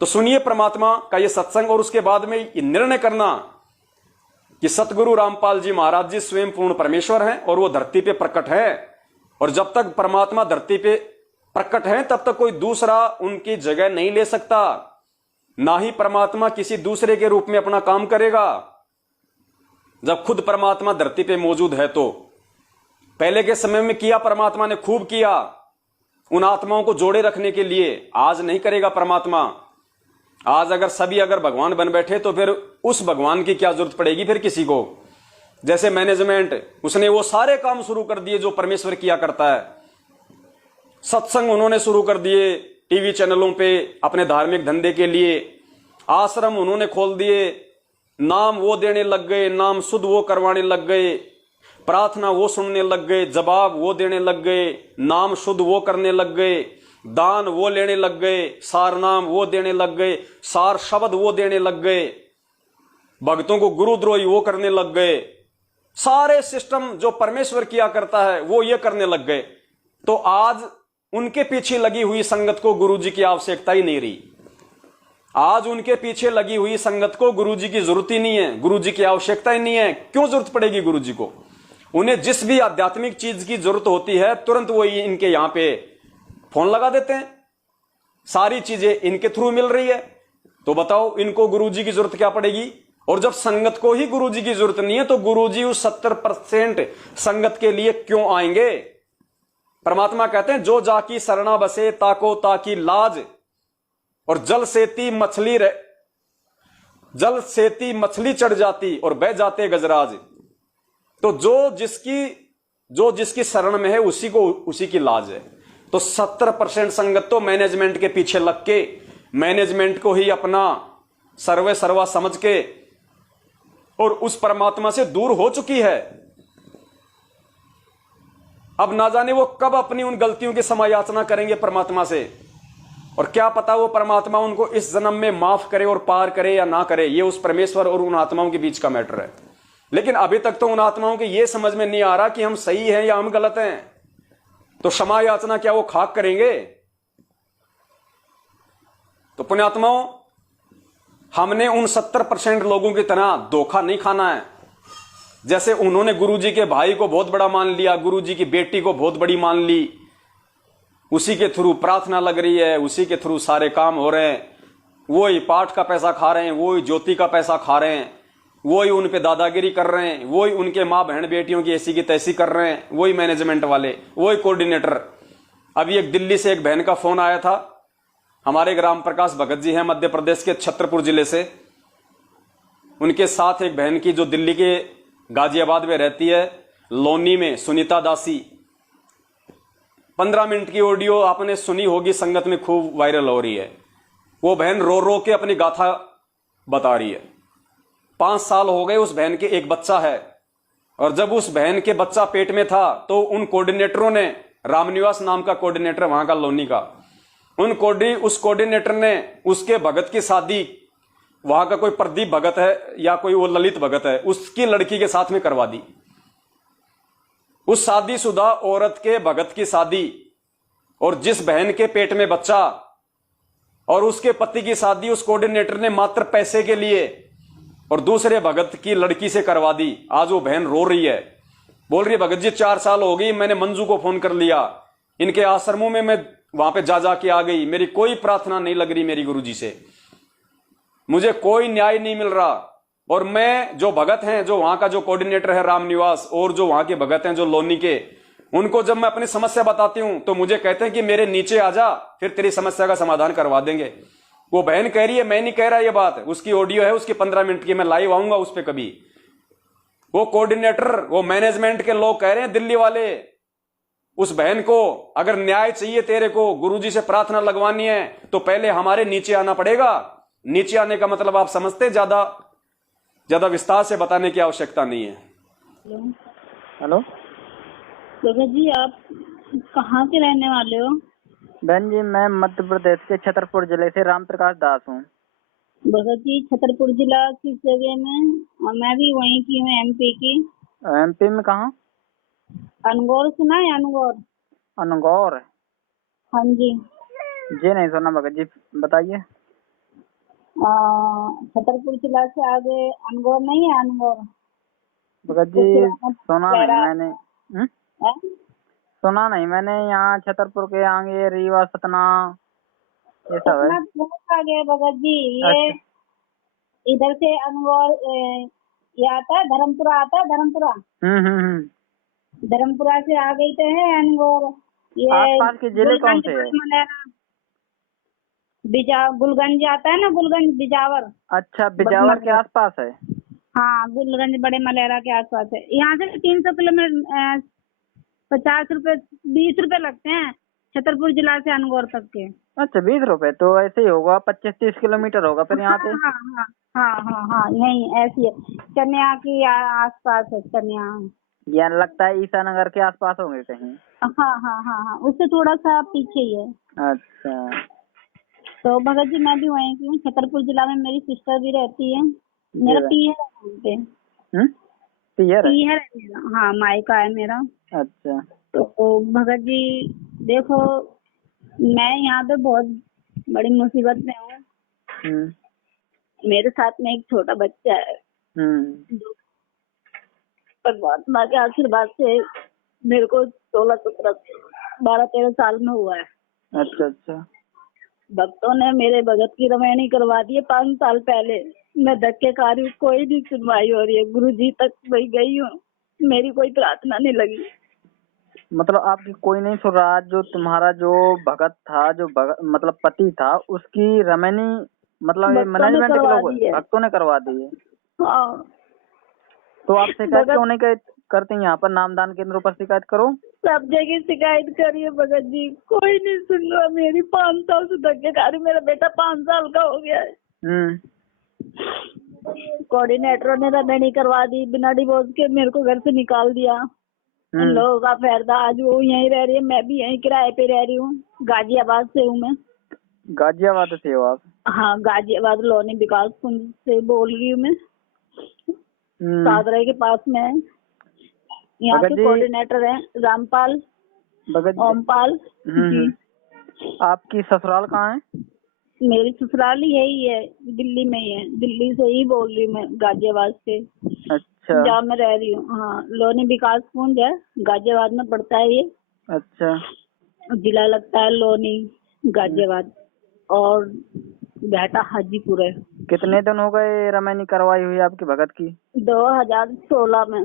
तो सुनिए परमात्मा का ये सत्संग, और उसके बाद में ये निर्णय करना कि सतगुरु रामपाल जी महाराज जी स्वयं पूर्ण परमेश्वर हैं और वो धरती पे प्रकट है। और जब तक परमात्मा धरती पे प्रकट है तब तक कोई दूसरा उनकी जगह नहीं ले सकता, ना ही परमात्मा किसी दूसरे के रूप में अपना काम करेगा। जब खुद परमात्मा धरती पे मौजूद है तो पहले के समय में किया परमात्मा ने, खूब किया उन आत्माओं को जोड़े रखने के लिए। आज नहीं करेगा परमात्मा। आज अगर भगवान बन बैठे तो फिर उस भगवान की क्या जरूरत पड़ेगी फिर किसी को। जैसे मैनेजमेंट, उसने वो सारे काम शुरू कर दिए जो परमेश्वर किया करता है। सत्संग उन्होंने शुरू कर दिए टीवी चैनलों पे अपने धार्मिक धंधे के लिए। आश्रम उन्होंने खोल दिए, नाम वो देने लग गए, नाम शुद्ध वो करवाने लग गए, प्रार्थना वो सुनने लग गए, जवाब वो देने लग गए, नाम शुद्ध वो करने लग गए, दान वो लेने लग गए, सार नाम वो देने लग गए, सार शब्द वो देने लग गए, भक्तों को गुरुद्रोही वो करने लग गए। सारे सिस्टम जो परमेश्वर किया करता है वो ये करने लग गए। तो आज उनके पीछे लगी हुई संगत को गुरुजी की आवश्यकता ही नहीं रही। आज उनके पीछे लगी हुई संगत को गुरुजी की जरूरत ही नहीं है, गुरुजी की आवश्यकता ही नहीं है। क्यों जरूरत पड़ेगी गुरुजी को? उन्हें जिस भी आध्यात्मिक चीज की जरूरत होती है तुरंत वो इनके यहां पे फोन लगा देते हैं, सारी चीजें इनके थ्रू मिल रही है। तो बताओ इनको गुरुजी की जरूरत क्या पड़ेगी? और जब संगत को ही गुरुजी की जरूरत नहीं है तो गुरुजी उस 70% संगत के लिए क्यों आएंगे? परमात्मा कहते हैं जो जाकी शरणा बसे ताको ताकी लाज, और जल सेती मछली चढ़ जाती और बह जाते गजराज। तो जो जिसकी शरण में है उसी की लाज है। तो 70% संगत तो मैनेजमेंट के पीछे लग के, मैनेजमेंट को ही अपना सर्वा समझ के और उस परमात्मा से दूर हो चुकी है। अब ना जाने वो कब अपनी उन गलतियों की समायाचना करेंगे परमात्मा से, और क्या पता वो परमात्मा उनको इस जन्म में माफ करे और पार करे या ना करे। ये उस परमेश्वर और उन आत्माओं के बीच का मैटर है। लेकिन अभी तक तो उन आत्माओं के ये समझ में नहीं आ रहा कि हम सही हैं या हम गलत हैं। तो क्षमा याचना क्या वो खाक करेंगे? तो पुण्यात्माओं, हमने उन 70% लोगों की तरह धोखा नहीं खाना है। जैसे उन्होंने गुरुजी के भाई को बहुत बड़ा मान लिया, गुरुजी की बेटी को बहुत बड़ी मान ली, उसी के थ्रू प्रार्थना लग रही है, उसी के थ्रू सारे काम हो रहे हैं, वही पाठ का पैसा खा रहे हैं, वही ज्योति का पैसा खा रहे हैं, वही उन पे दादागिरी कर रहे हैं, वही उनके माँ बहन बेटियों की ऐसी की तैसी कर रहे हैं, वही मैनेजमेंट वाले, वही कोऑर्डिनेटर। अभी एक दिल्ली से एक बहन का फोन आया था, हमारे ग्राम प्रकाश भगत जी हैं मध्य प्रदेश के छतरपुर जिले से। उनके साथ एक बहन की जो दिल्ली के गाजियाबाद में रहती है, लोनी में, सुनीता दासी। 15 मिनट की ऑडियो आपने सुनी होगी, संगत में खूब वायरल हो रही है। वो बहन रो रो के अपनी गाथा बता रही है। 5 साल हो गए उस बहन के, एक बच्चा है, और जब उस बहन के बच्चा पेट में था तो उन कोऑर्डिनेटरों ने, रामनिवास नाम का कोऑर्डिनेटर वहां का लोनी का, उस कोऑर्डिनेटर ने उसके भगत की शादी, वहां का कोई प्रदीप भगत है या कोई वो ललित भगत है, उसकी लड़की के साथ में करवा दी। उस शादीशुदा औरत के भगत की शादी, और जिस बहन के पेट में बच्चा और उसके पति की शादी उस कोऑर्डिनेटर ने मात्र पैसे के लिए और दूसरे भगत की लड़की से करवा दी। आज वो बहन रो रही है, बोल रही है भगत जी 4 साल हो गई, मैंने मंजू को फोन कर लिया, इनके आश्रमों में मैं वहां पे जा के आ गई, मेरी कोई प्रार्थना नहीं लग रही मेरी गुरुजी से, मुझे कोई न्याय नहीं मिल रहा। और मैं जो भगत हैं, जो वहां का जो कोऑर्डिनेटर है रामनिवास, और जो वहां के भगत हैं जो लोनी के, उनको जब मैं अपनी समस्या बताती हूं तो मुझे कहते हैं कि मेरे नीचे आ जा, फिर तेरी समस्या का समाधान करवा देंगे। वो बहन कह रही है, मैं नहीं कह रहा ये बात, उसकी ऑडियो है, उसकी 15 मिनट की, मैं लाइव आऊंगा उस पर कभी। वो कोऑर्डिनेटर, वो मैनेजमेंट के लोग कह रहे हैं दिल्ली वाले, उस बहन को अगर न्याय चाहिए, तेरे को गुरुजी से प्रार्थना लगवानी है तो पहले हमारे नीचे आना पड़ेगा। नीचे आने का मतलब आप समझते, ज्यादा विस्तार से बताने की आवश्यकता नहीं है। हेलो भगत जी, आप कहाँ के रहने वाले हो? बहन जी, मैं मध्य प्रदेश के छतरपुर जिले से राम प्रकाश दास हूँ। भगत जी, छतरपुर जिला किस जगह में? मैं भी वहीं की हूँ, एमपी की। एमपी में कहाँ? अनगौर सुना है? अनगौर। अनगौर? हाँ जी। जी नहीं सुना भगत जी, बताइए। छतरपुर जिला से आगे अनगौर नहीं है, अनगौर भगत तो जी पुराना सुना नहीं लहरा मैंने। है। सुना नहीं मैंने, यहाँ छतरपुर के आगे रीवा सतना ये सब है। सतना तो बहुत आगे है भगत जी। ये अच्छा। इधर से अनगौर ये आता है, धर्मपुरा आता है, धर्मपुरा। धर्मपुरा से आ गई तो है अनगौर। ये आसपास के जिले कौन गुलगंज, से है? बड़ी मलेरा, गुलगंज आता है ना, गुलगंज बिजावर। अच्छा, बड़ी बिजावर के मलेरा, आसपास है। हाँ गुलगंज बड़े मलेरा के आसपास है। यहाँ से 300 किलोमीटर, 50 रुपए 20 रुपए लगते हैं छतरपुर जिला से अनगौर तक के। अच्छा, 20 रुपए तो ऐसे ही होगा, 25-30 किलोमीटर होगा फिर यहाँ हाँ से। हाँ हाँ हाँ हाँ हाँ, नहीं ऐसी है। चनिया की आसपास है, चनिया। या लगता है ईसानगर के आसपास होंगे कहीं। हाँ हाँ हाँ हाँ, उससे थोड़ा सा पीछे ही है। अच्छा। तो भगत जी मैं भी वहीं की हूँ, छतरपुर जिला में मेरी सिस्टर भी रहती है। मेरा जी। पीहर है वहाँ पे। पीहर है। पीहर है मेरा, हाँ मायका है मेरा। अच्छा। तो भगत जी देखो, मैं यहाँ पे बहुत बड़ी मुसीबत में हूँ। मेरे साथ में एक छोटा बच्चा है जो परमात्मा के आशीर्वाद से मेरे को 12 13 साल में हुआ है। अच्छा अच्छा। भक्तों ने मेरे भगत की रमैनी करवा दी है 5 साल पहले। मैं धक्के खा रही हूँ, कोई नहीं सुनवाई हो रही है। गुरु जी तक वही गई हूँ, मेरी कोई प्रार्थना नहीं लगी। मतलब आपकी कोई नहीं सुन रहा, जो तुम्हारा जो भगत था, जो मतलब पति था, उसकी रमैनी मतलब ये भक्तों ने मैनेजमेंट के करवा लोग दी है। भक्तों ने करवा दी है। हाँ तो आप शिकायत भगत क्यों नहीं करते? यहाँ पर नामदान केंद्रों पर शिकायत करो। सब जगह शिकायत करिए भगत जी, कोई नहीं सुन रहा मेरी। 5 साल से धक्के खा रही। मेरा बेटा 5 साल का हो गया है। कोऑर्डिनेटरों ने रमैनी करवा दी, बिना डिवोर्स के मेरे को घर से निकाल दिया। इन लोगों का फायदा, आज वो यहीं रह रही है, मैं भी यहीं किराए पे रह रही हूँ। गाजियाबाद से हूँ मैं। गाजियाबाद से हो आप? हाँ गाजियाबाद लोनी विकास कुंज से बोल रही हूँ मैं। सादरा के पास में है। यहाँ के कोऑर्डिनेटर हैं रामपाल, ओमपाल जी। आपकी ससुराल कहाँ है? मेरी ससुराल यही है, दिल्ली में ही है। दिल्ली से ही बोल रही हूँ मैं, गाजियाबाद से। अच्छा। जहाँ मैं रह रही हूँ, हाँ लोनी विकास कुंज है, गाजियाबाद में पड़ता है ये। अच्छा। जिला लगता है लोनी, गाजियाबाद, और बेटा हाजीपुर है। कितने दिन हो गए रमैनी करवाई हुई आपकी भगत की? 2016 में।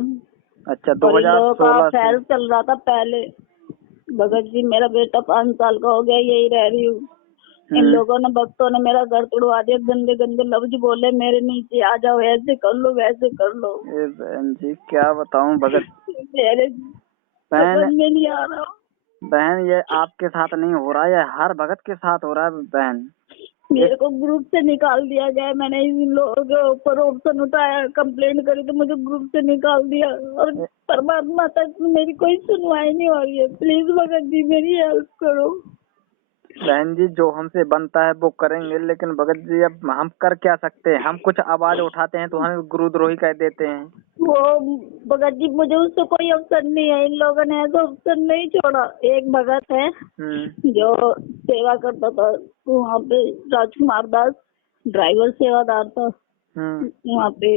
अच्छा, और इन लोगों का 2016 अफेयर से। चल रहा था पहले। भगत जी मेरा बेटा 5 साल का हो गया, यही रह रही हूँ। इन लोगों ने, भक्तों ने मेरा घर तोड़वा दिया। गंदे गंदे लफ्ज बोले मेरे नीचे, आ जाओ ऐसे कर लो वैसे कर लो। बहन जी क्या बताऊं भगत, मेरे समझ में नहीं आ रहा। बहन ये आपके साथ नहीं हो रहा, ये हर भगत के साथ हो रहा है बहन। मेरे को ग्रुप से निकाल दिया गया। मैंने इन लोगों के ऊपर ऑप्शन उठाया, कंप्लेंट करी तो मुझे ग्रुप से निकाल दिया। और परमात्मा तक मेरी कोई सुनवाई नहीं हो रही है। प्लीज भगत जी मेरी हेल्प करो। बहन जी जो हमसे बनता है वो करेंगे, लेकिन भगत जी अब हम कर क्या सकते हैं? हम कुछ आवाज उठाते हैं तो हमें गुरुद्रोही कह देते हैं। वो भगत जी मुझे उससे कोई ऑप्शन नहीं है। इन लोगों ने ऐसा ऑप्शन नहीं छोड़ा। एक भगत है जो सेवा करता था वहाँ पे, राजकुमार दास, ड्राइवर सेवादार था वहाँ पे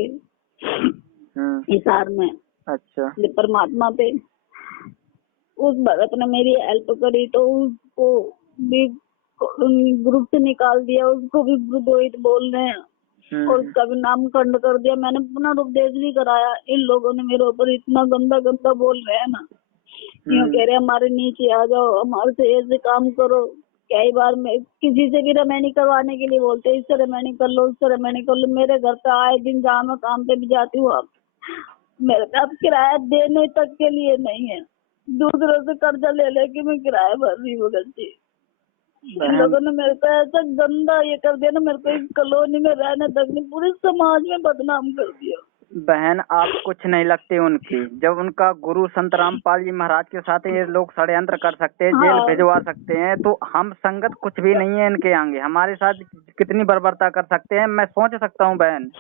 हिसार में। अच्छा। परमात्मा पे उस भगत ने मेरी हेल्प करी तो उसको भी ग्रुप से निकाल दिया। उसको भी विद्रोहित बोल रहे हैं और उसका भी नाम खंड कर दिया। मैंने पुनरुपदेश भी कराया। इन लोगों ने मेरे ऊपर इतना गंदा गंदा बोल रहे हैं ना, यूँ कह रहे हमारे नीचे आ जाओ, हमारे से ऐसे काम करो। कई बार मैं किसी से भी रमैनी करवाने के लिए बोलते, इससे रमैनी कर लो, उससे रमैनी कर लो। मेरे घर पे आए दिन जहाँ मैं काम पे भी जाती हूँ, मेरे पास किराया देने तक के लिए नहीं है। दूसरों से कर्जा ले लेके मैं किराया भर रही हूँ। गलती इन लोगों ने मेरे को ऐसा गंदा ये कर दिया ना, मेरे को इस कॉलोनी में रहने तक नहीं, पूरे समाज में बदनाम कर दिया। बहन आप कुछ नहीं लगते उनकी, जब उनका गुरु संत रामपाल जी महाराज के साथ ये लोग षड्यंत्र कर सकते हैं, जेल भिजवा सकते हैं, तो हम संगत कुछ भी नहीं है इनके आगे। हमारे साथ कितनी बर्बरता कर सकते हैं मैं सोच सकता हूँ बहन।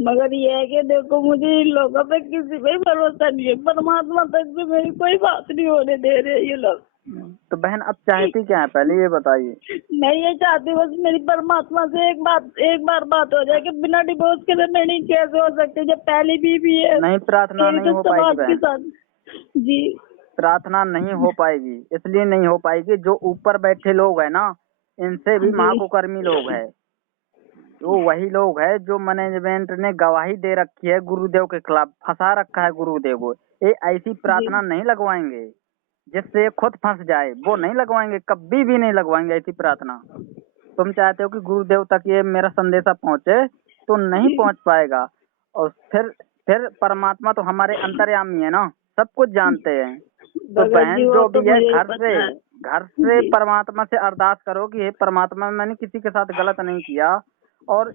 मगर ये है कि देखो मुझे इन लोगों पे किसी पे भरोसा नहीं है। परमात्मा तक से मेरी कोई बात नहीं होने दे रहे ये लोग। तो बहन अब चाहती क्या है, पहले ये बताइए। मैं ये चाहती हूँ बस मेरी परमात्मा से एक बार बात हो जाए कि बिना डिवोर्स के रिमेनिंग कैसे हो सकती, जब पहली बीवी है। नहीं, प्रार्थना नहीं हो पाएगी समाज के बहन, साथ जी। प्रार्थना नहीं हो पाएगी, इसलिए नहीं हो पाएगी, जो ऊपर बैठे लोग हैं ना, इनसे भी जी। महाकुकर्मी लोग हैं। वो वही लोग हैं जो मैनेजमेंट ने गवाही दे रखी है गुरुदेव के खिलाफ, फंसा रखा है गुरुदेव को। ये ऐसी प्रार्थना नहीं लगवाएंगे जिससे ये खुद फंस जाए, वो नहीं लगवाएंगे, कभी भी नहीं लगवाएंगे ऐसी प्रार्थना। तुम चाहते हो कि गुरुदेव तक ये मेरा संदेशा पहुंचे, तो नहीं पहुंच पाएगा। और फिर परमात्मा तो हमारे अंतर्यामी है ना, सब कुछ जानते हैं। तो भगत बहन जी, वो जो तो भी है मुझे घर पता है। से जी। परमात्मा से अरदास करो कि हे परमात्मा, मैंने किसी के साथ गलत नहीं किया, और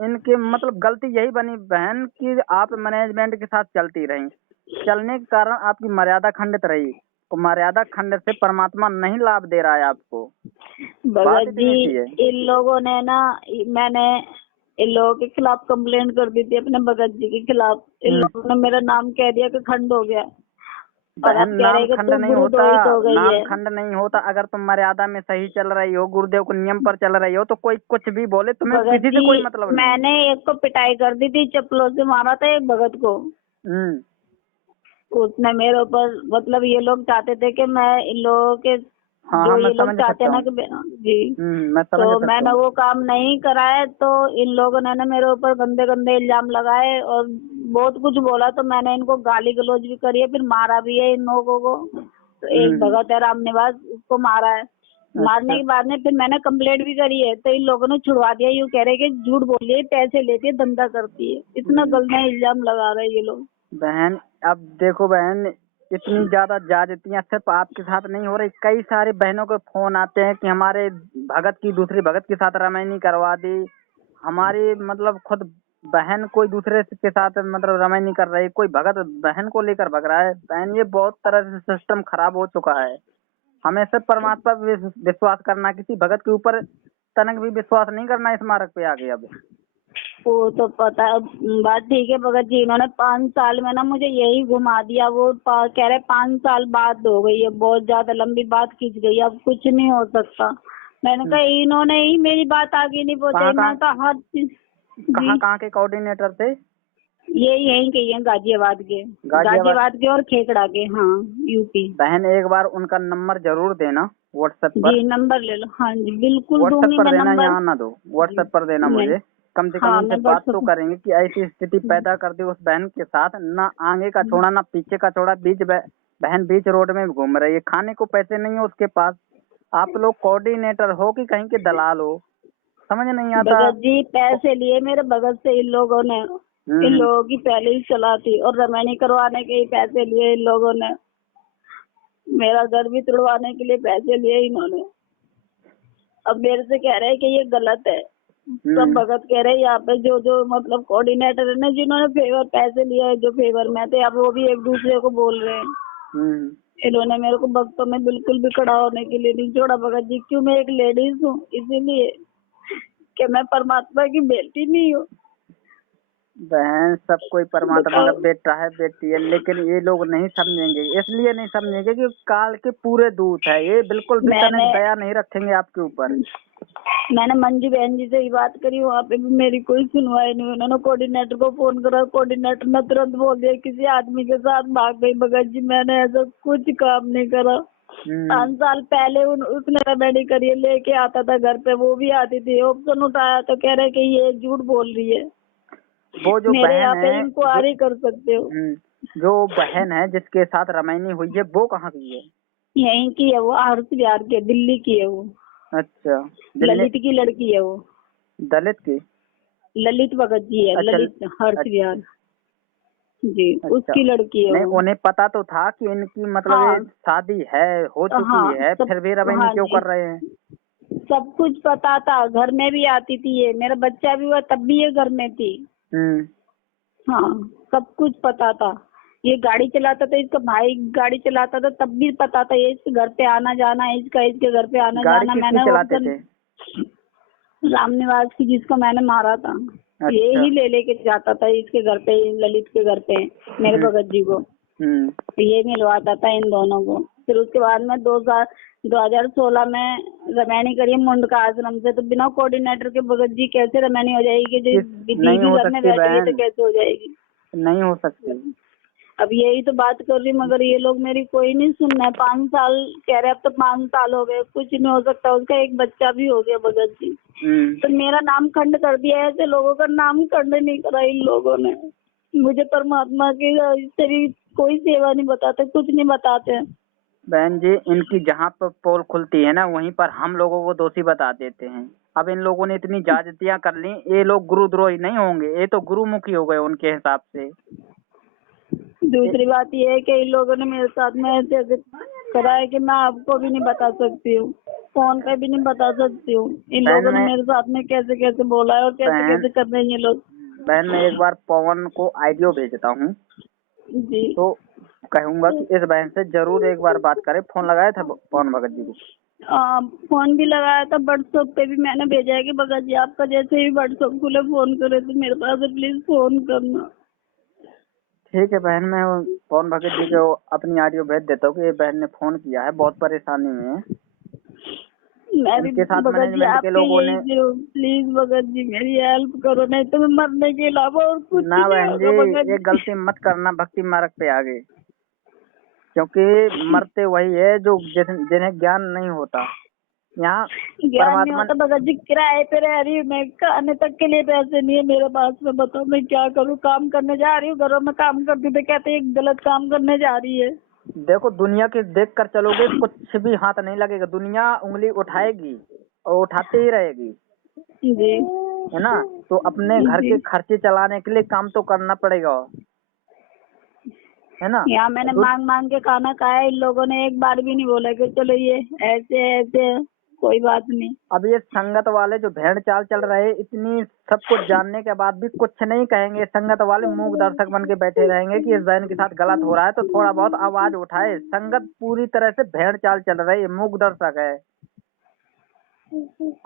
इनके मतलब गलती यही बनी बहन कि आप मैनेजमेंट के साथ चलती रही, चलने के कारण आपकी मर्यादा खंडित रही, तो मर्यादा खंडित से परमात्मा नहीं लाभ दे रहा है आपको। बात भगत इतनी जी, सी है। इन लोगों ने ना, मैंने इन लोगों के खिलाफ कंप्लेंट कर दी थी, अपने भगत जी के खिलाफ। इन लोगों ने मेरा नाम कह दिया कि खंड हो गया, और बहन अब कह रहे नाम हैं कि खंड तू नहीं होता, गुरुद्रोहित हो गई नाम है। खंड नहीं होता। अगर तुम मर्यादा में सही चल रही हो, गुरुदेव के नियम पर चल रही हो, तो कोई कुछ भी बोले, तुम्हें भगत किसी से कोई जी, मतलब नहीं। मैंने एक को पिटाई कर दी थी, चप्पलों से मारा था एक भगत को। हम्म। उसने मेरे ऊपर, मतलब ये लोग चाहते थे कि मैं इन लोगों के, हाँ जो हाँ, मैं ये लोग समझ चाहते हैं सकता ना हूँ। कि जी, मैं समझ तो सकता मैंने हूँ। वो काम नहीं कराया, तो इन लोगों ने ना मेरे ऊपर गंदे गंदे इल्जाम लगाए और बहुत कुछ बोला, तो मैंने इनको गाली गलौज भी करी है, फिर मारा भी है इन लोगों को। तो एक भगत है राम निवास, उसको मारा है। मारने के बाद में फिर मैंने कंप्लेंट भी करी है, तो इन लोगों ने छुड़वा दिया। यूँ कह रहे कि झूठ बोल रही है, पैसे लेती है, धंधा करती है। इतना गंदा इल्जाम लगा रहे हैं ये लोग। बहन अब देखो बहन, इतनी ज्यादा ज्यादतियां सिर्फ आपके साथ नहीं हो रही, कई सारे बहनों के फोन आते हैं कि हमारे भगत की दूसरी भगत के साथ रमैनी करवा दी, हमारी मतलब खुद बहन कोई दूसरे के साथ मतलब रमैनी कर रही, कोई भगत बहन को लेकर भग रहा है। बहन ये बहुत तरह से सिस्टम खराब हो चुका है। हमें सिर्फ परमात्मा पे विश्वास करना, किसी भगत के ऊपर तनक भी विश्वास नहीं करना इस मार्ग पे आगे। अब वो तो पता है, बात ठीक है भगत जी। इन्होंने 5 साल में ना मुझे यही घुमा दिया। वो कह रहे 5 साल बाद हो गई है, बहुत ज्यादा लंबी बात खींच गई, अब कुछ नहीं हो सकता। मैंने कहा इन्होंने ही मेरी बात आगे नहीं पहुंचाई। मैं तो हर चीज कहाँ के कोऑर्डिनेटर थे? ये यहीं के हैं, गाजियाबाद के और खेकड़ा के। हाँ, यूपी। बहन एक बार उनका नंबर जरूर देना व्हाट्सएप पर। जी, नंबर ले लो। हाँ जी, बिल्कुल व्हाट्सएप दूंगी पर मैं देना, नंबर। यहाँ ना दो, व्हाट्सएप पर देना मुझे। कम से कम हाँ, उनसे मैं बात तो व्हाट्सएप। करेंगे कि ऐसी स्थिति पैदा कर दी उस बहन के साथ, ना आगे का छोड़ा ना पीछे का छोड़ा, बहन बीच रोड में घूम रही है, खाने को पैसे नहीं है उसके पास। आप लोग कोऑर्डिनेटर हो कि कहीं के दलाल हो, समझ नहीं आता। भगत जी, पैसे लिए मेरे भगत से इन लोगों ने। इन लोगों की पहले ही चला थी, और रमैनी करवाने के ही पैसे लिए इन लोगों ने। मेरा घर भी तुड़वाने के लिए पैसे लिए इन्होंने। अब मेरे से कह रहे हैं कि ये गलत है। सब भगत कह रहे हैं यहाँ पे, जो जो मतलब कोऑर्डिनेटर है ना, जिन्होंने फेवर पैसे लिए है, जो फेवर में थे, अब वो भी एक दूसरे को बोल रहे हैं। इन्होंने मेरे को भक्तों में बिल्कुल भी खड़ा होने के लिए नहीं छोड़ा भगत जी। क्यों? मैं एक लेडीज हूँ, इसीलिए कि मैं परमात्मा की बेटी नहीं हूँ। बहन सब कोई परमात्मा का बेटा है, बेटी है, लेकिन ये लोग नहीं समझेंगे। इसलिए नहीं समझेंगे कि काल के पूरे दूत है ये, बिल्कुल भी तनिक दया नहीं रखेंगे आपके ऊपर। मैंने मंजू बहन जी से ही बात करी, वहाँ पे भी मेरी कोई सुनवाई नहीं। उन्होंने कोऑर्डिनेटर को फोन करा, कोऑर्डिनेटर ने तुरंत बोल दिया किसी आदमी के साथ भाग गई। भगत जी, मैंने ऐसा कुछ काम नहीं करा। 5 साल पहले उसने रेमेडी करी, लेके आता था घर पे, वो भी आती थी। ऑप्शन उठाया तो कह रहे कि ये झूठ बोल रही है। वो जो मेरे यहाँ बहन पे है, इंक्वायरी कर सकते हो। जो बहन है जिसके साथ रमैनी हुई है, वो कहाँ की है? यहीं की है वो, हर्ष बिहार के, दिल्ली की है वो। अच्छा, ललित की लड़की है वो। दलित की? ललित भगत जी है। अच्छा, ललित हर्ष बिहार जी। अच्छा, उसकी लड़की है नहीं, वो। उन्हें पता तो था कि इनकी मतलब ये शादी है, हो चुकी है, फिर भी रमैनी क्यों कर रहे हैं? सब कुछ पता था। घर में भी आती थी ये, मेरा बच्चा भी हुआ तब भी ये घर में थी। हाँ, सब कुछ पता था। ये गाड़ी चलाता था, इसका भाई गाड़ी चलाता था, तब भी पता था ये इसके घर पे आना जाना, इसके घर पे आना जाना। मैंने चलाते थे? राम निवास की, जिसको मैंने मारा था। अच्छा। ये ही ले लेके जाता था इसके घर पे, ललित के घर पे, मेरे भगत जी को। तो ये मिलवाता था इन दोनों को। फिर उसके बाद में 2016 में रमैनी करी मुंडका आश्रम से। तो बिना कोऑर्डिनेटर के भगत जी कैसे रमैनी हो जाएगी? जो दीदी घर में बैठी है तो कैसे हो जाएगी? नहीं हो सकती। अब यही तो बात कर रही, मगर ये लोग मेरी कोई नहीं सुन रहा है। 5 साल कह रहे, अब तो 5 साल हो गए, कुछ नहीं हो सकता। उसका एक बच्चा भी हो गया भगत जी। तो मेरा नाम खंड कर दिया। ऐसे लोगों का नाम खंड नहीं करा इन लोगों ने। मुझे परमात्मा की तेरी कोई सेवा नहीं बताते, कुछ नहीं बताते। बहन जी, इनकी जहाँ पर पोल खुलती है ना, वहीं पर हम लोगों को दोषी बता देते हैं। अब इन लोगों ने इतनी ज्यादतियां कर ली, ये लोग गुरुद्रोही नहीं होंगे, ये तो गुरुमुखी हो गए उनके हिसाब से। दूसरी बात ये है कि इन लोगों ने मेरे साथ में ऐसे करा है कि मैं आपको भी नहीं बता सकती हूँ, फोन पे भी नहीं बता सकती हूँ। इन लोगों ने मेरे साथ में कैसे कैसे बोला है और कैसे कैसे कर रहे हैं ये लोग। बहन, मैं एक बार पवन को ऑडियो भेजता हूँ जी, तो कहूंगा कि इस बहन से जरूर एक बार बात करें। फोन लगाया था पवन भगत जी को? फोन भी लगाया था, व्हाट्सएप पे भी मैंने भेजा है कि भगत जी आपका जैसे ही व्हाट्सएप खुले फोन करे तो मेरे पास प्लीज फोन करना। ठीक है बहन, मैं पवन भगत जी को अपनी ऑडियो भेज देता हूँ कि ये बहन ने फोन किया है, बहुत परेशानी में है। मैं भी इनके साथ भगत जी मैनेजमेंट के आपके लोगों ने प्लीज भगत जी मेरी हेल्प करो, नहीं तो मैं मरने के अलावा और कुछ ना नहीं बहन होगा भगत जी, ये जी। गलती मत करना भक्ति मार्ग पे आगे, क्योंकि मरते वही है जो जिन्हें ज्ञान नहीं होता। यहाँ ज्ञान नहीं परमात्मा होता भगत जी, किराए पे रह रही हूँ मैं, खाने तक के लिए पैसे नहीं है मेरे पास में। बताओ मैं क्या करूँ? काम करने जा रही हूँ, घरों में काम करती तो कहते हैं गलत काम करने जा रही है। देखो, दुनिया के देख कर चलोगे कुछ भी हाथ नहीं लगेगा, दुनिया उंगली उठाएगी और उठाते ही रहेगी, जी है ना। तो अपने घर जी, के खर्चे चलाने के लिए काम तो करना पड़ेगा, है ना। यहाँ मैंने मांग मांग के खाना खाया, इन लोगों ने एक बार भी नहीं बोला कि चलो ये ऐसे ऐसे है, कोई बात नहीं। अब ये संगत वाले जो भेड़ चाल चल रहे हैं, इतनी सब कुछ जानने के बाद भी कुछ नहीं कहेंगे। संगत वाले मूक दर्शक बन के बैठे रहेंगे कि इस बहन के साथ गलत हो रहा है तो थोड़ा बहुत आवाज उठाए। संगत पूरी तरह से भेड़ चाल चल रही है, मूक दर्शक है।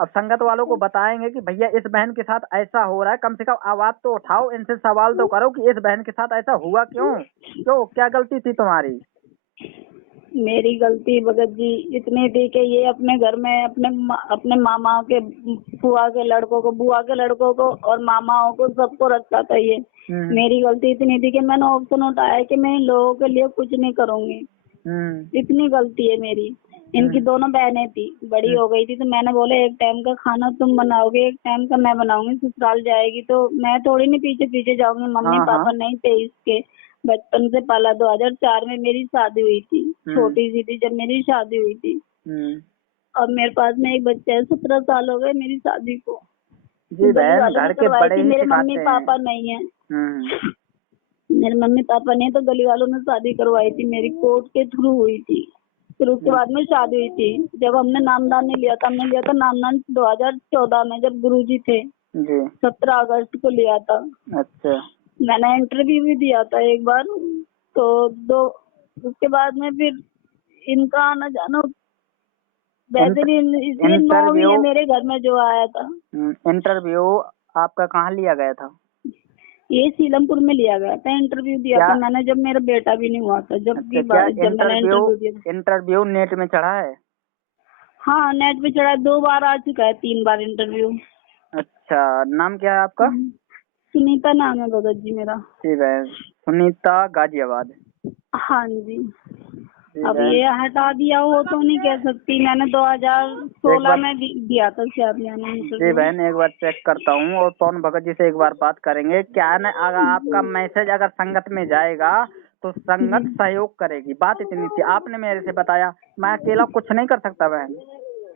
अब संगत वालों को बताएंगे कि भैया इस बहन के साथ ऐसा हो रहा है, कम से कम आवाज तो उठाओ, इनसे सवाल तो करो कि इस बहन के साथ ऐसा हुआ क्यों, क्या गलती थी तुम्हारी। मेरी गलती भगत जी इतनी थी कि ये अपने घर में अपने मामा के, फुआ के लड़कों को, बुआ के लड़कों को और मामाओं को सबको रखता था ये। मेरी गलती इतनी थी कि मैंने ऑप्शन उठाया कि मैं इन लोगों के लिए कुछ नहीं करूंगी। इतनी गलती है मेरी। इनकी दोनों बहनें थी, बड़ी हो गई थी तो मैंने बोले एक टाइम का खाना तुम बनाओगे, एक टाइम का मैं बनाऊंगी। ससुराल जाएगी तो मैं थोड़ी नहीं पीछे पीछे जाऊंगी। मम्मी पापा नहीं थे इसके, बचपन से पाला। 2004 में मेरी शादी हुई थी, छोटी सी थी जब मेरी शादी हुई थी। अब मेरे पास में एक बच्चा है, 17 साल हो गए मेरी शादी को। जी बहन, घर के बड़े ही मेरे सिखाते मम्मी हैं। पापा नहीं है, मेरे मम्मी पापा नहीं, तो गली वालों ने शादी करवाई थी मेरी, कोर्ट के थ्रू हुई थी। फिर उसके बाद में शादी हुई थी। जब हमने नामदान नहीं लिया था, हमने लिया था नामदान 2014 में, जब गुरुजी थे जी, 17 अगस्त को लिया था। अच्छा, मैंने इंटरव्यू भी दिया था एक बार। तो उसके बाद में फिर इनका आना जाना वैसे भी इसलिए 9 है मेरे घर में जो आया था। इंटरव्यू आपका कहाँ लिया गया था? ये सीलमपुर में लिया गया था। इंटरव्यू दिया था मैंने जब मेरा बेटा भी नहीं हुआ था। जब मैंने इंटरव्यू दिया। इंटरव्यू नेट में चढ़ा है? हाँ, नेट पे चढ़ा, 2 बार आ चुका है, 3 बार इंटरव्यू। अच्छा, नाम क्या है आपका? सुनीता नाम है भगत जी मेरा। ठीक है, सुनीता, गाजियाबाद। हाँ जी। अब ये हटा दिया हो तो नहीं कह सकती, मैंने 2016 में दिया था शायद मैंने। जी बहन, एक बार चेक करता हूँ और पवन भगत जी से एक बार बात करेंगे। क्या है ना, अगर आपका मैसेज अगर संगत में जाएगा तो संगत सहयोग करेगी। बात इतनी थी, आपने मेरे से बताया, मैं अकेला कुछ नहीं कर सकता बहन।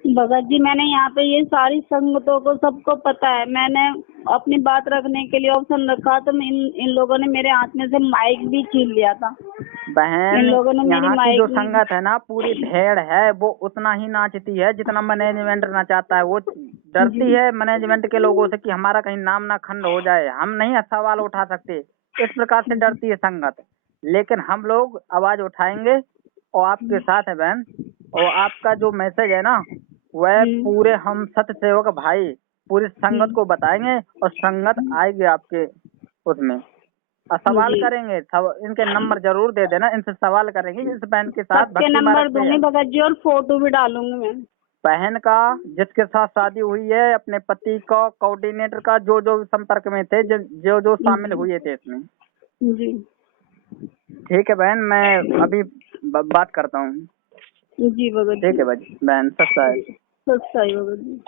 भगत जी मैंने यहाँ पे ये सारी संगतों को सबको पता है, मैंने अपनी बात रखने के लिए ऑप्शन रखा तो इन लोगों ने मेरे हाथ में से माइक भी छीन लिया था। बहन, इन लोगों ने मेरी यहाँ की माइक जो संगत है ना, पूरी भेड़ है, वो उतना ही नाचती है जितना मैनेजमेंट नचाता है। वो डरती है मैनेजमेंट के लोगों से कि हमारा कहीं नाम ना खंड हो जाए, हम नहीं सवाल उठा सकते, इस प्रकार से डरती है संगत। लेकिन हम लोग आवाज उठाएंगे और आपके साथ है बहन। और आपका जो मैसेज है ना, वह पूरे हम सत्य सेवक भाई पूरी संगत को बताएंगे और संगत आएगी आपके उसमें। सवाल जी। करेंगे, इनके नंबर जरूर दे देना, इनसे सवाल करेंगे इस बहन के साथ सबके भक्ति नंबर मार्ग पे दूंगी है। भगत जी और फोटो भी डालूंगी मैं। बहन का जिसके साथ शादी हुई है, अपने पति का, कोऑर्डिनेटर का, जो जो संपर्क में थे, जो जो शामिल हुए थे इसमें। जी ठीक है बहन, मैं अभी बात करता हूँ। जी भगत ठीक है बहन, सच्चा है। सच्चाई भगत जी।